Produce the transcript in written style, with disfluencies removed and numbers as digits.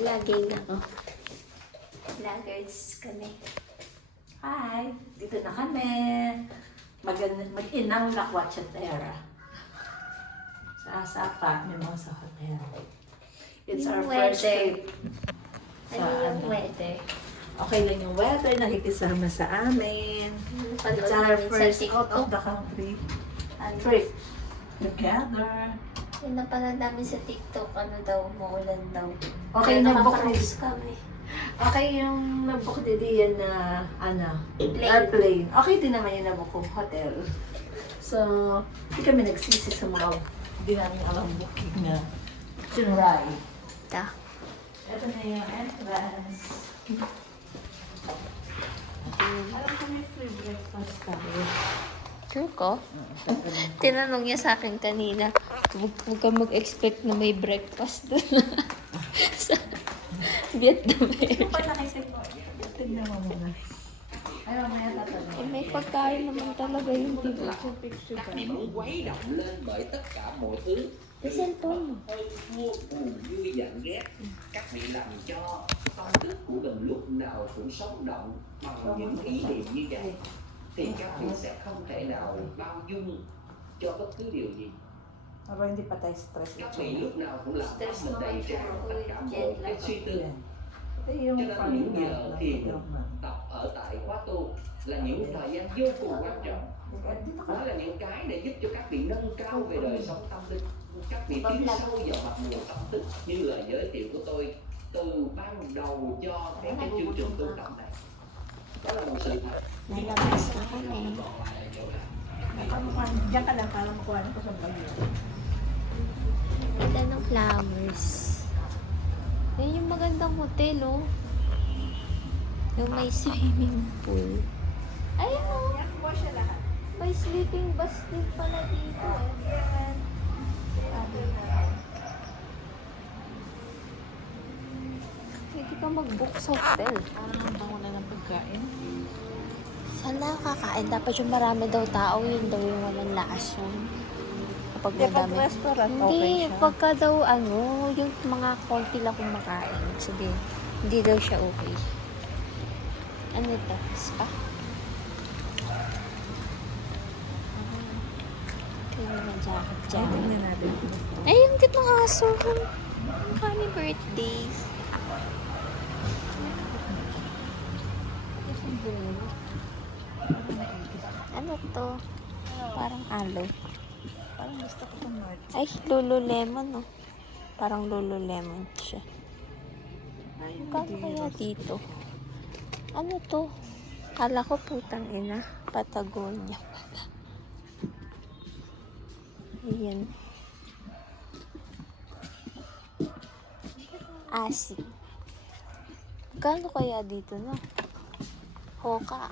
Lagay ako. Vloggers kami. Hi! Dito na kami. Mag-inang lakwatsyatera. Sa Asapa, may mga sa hotel. It's our Yung first weather. trip. Ano yung weather? Okay lang yung weather, nakikisama sa amin. Panood It's our namin sa first out TikTok. of the country Ano? trip. Together. Yung napanood namin sa TikTok, ano daw, maulan daw. Okay, Kaya nag-book nakaka-cruise kami. Okay, yung nabook ni Dian na, Plane. airplane. Okay din naman yung nabook kong hotel. So, hindi kami nagsisi sa mga, hindi namin alam booking na try. Ta. Ito na yung entrance. Alam ko may free breakfast tayo. Sure ko? Tinanong niya sa akin kanina, huwag ka mag-expect na may breakfast doon. Sa Vietnamese. Yung pala kasi mo, tignan mo muna. Ayaw, maya tatanong. Eh, may pagkain naman talaga yung tipo. Các điểm quấy động lên bởi tất cả mọi thứ Cái cellphone mo. hơi thua buồn vui giận ghét. Các vị làm cho tâm thức của mình lúc nào cũng sống động bằng những ý niệm như vậy thì các vị sẽ không thể nào bao dung cho bất cứ điều gì. Pero hindi pa tayo stress. Các vị lúc nào cũng làm tâm Stress mình đầy naman tràn po, tất cả mọi jet cái lag. suy tư. Ito yung Cho nên fun những na. giờ thiền tập ở tại khóa tu là những thời gian vô cùng quan trọng. Dito ka. Đó là những cái để giúp cho các vị nâng cao về đời sống tâm linh. Các vị tiến sâu vào mặt nguồn tâm thức như lời giới thiệu của tôi từ ban đầu cho cái chương trình tu tập này. Đó là một sự thật. Nalabas na kami. Diyan ka lang para makuha ko sa bayo. Ganda ng flowers. Yan yung magandang hotel, oh. Yung may swimming pool. Ayun, oh. May sleeping bus din pala dito, eh. Pwede ka mag-book sa hotel. Parang ang bango na ng pagkain. Saan na kakain? Dapat yung marami daw tao, yun daw yung walang lason. Kapag madami. restaurant, Hindi, pagka daw yung mga konti lang kumakain. Sabi, hindi daw siya okay. Ano ito? Spa? Kaya naman jacket dyan. Tingnan natin. Ay, yung cute ng aso. Happy birthday. Ano to? Parang aloe. Parang gusto ko itong March. Ay, Lululemon, oh. Parang Lululemon siya. Kano kaya dito? Ano to? Kala ko putang ina. Patagonia pala. Ayan. Asik. Kano kaya dito, no? Hoka.